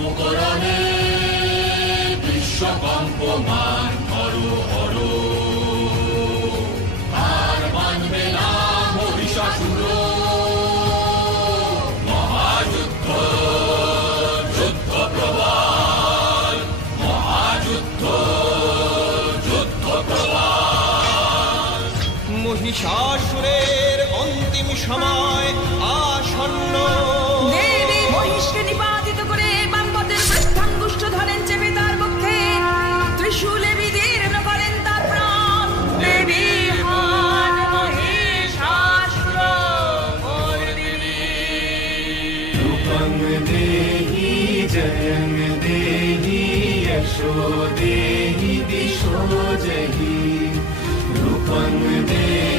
নবকরণে বিশ্বকম্পমান হরো হরো। আর মানবে না মহিষাসুর, মহাযুদ্ধ যুদ্ধ প্রবাল, মহাযুদ্ধ যুদ্ধ প্রবাল। মহিষাসুরের অন্তিম সময় আসন্ন। দেবী মহিষকে নিপাতিত করে বামপদের বৃদ্ধাঙ্গুষ্ঠ ধরেন চেপে তার পক্ষে, ত্রিশূলে বিদীর্ণ করেন তার প্রাণ। দেবী হন মহিষাসুর মর্দিনী। রূপং দেহি জয়ং দেহি যশো দেহি দিশো জহি। রূপং দেহি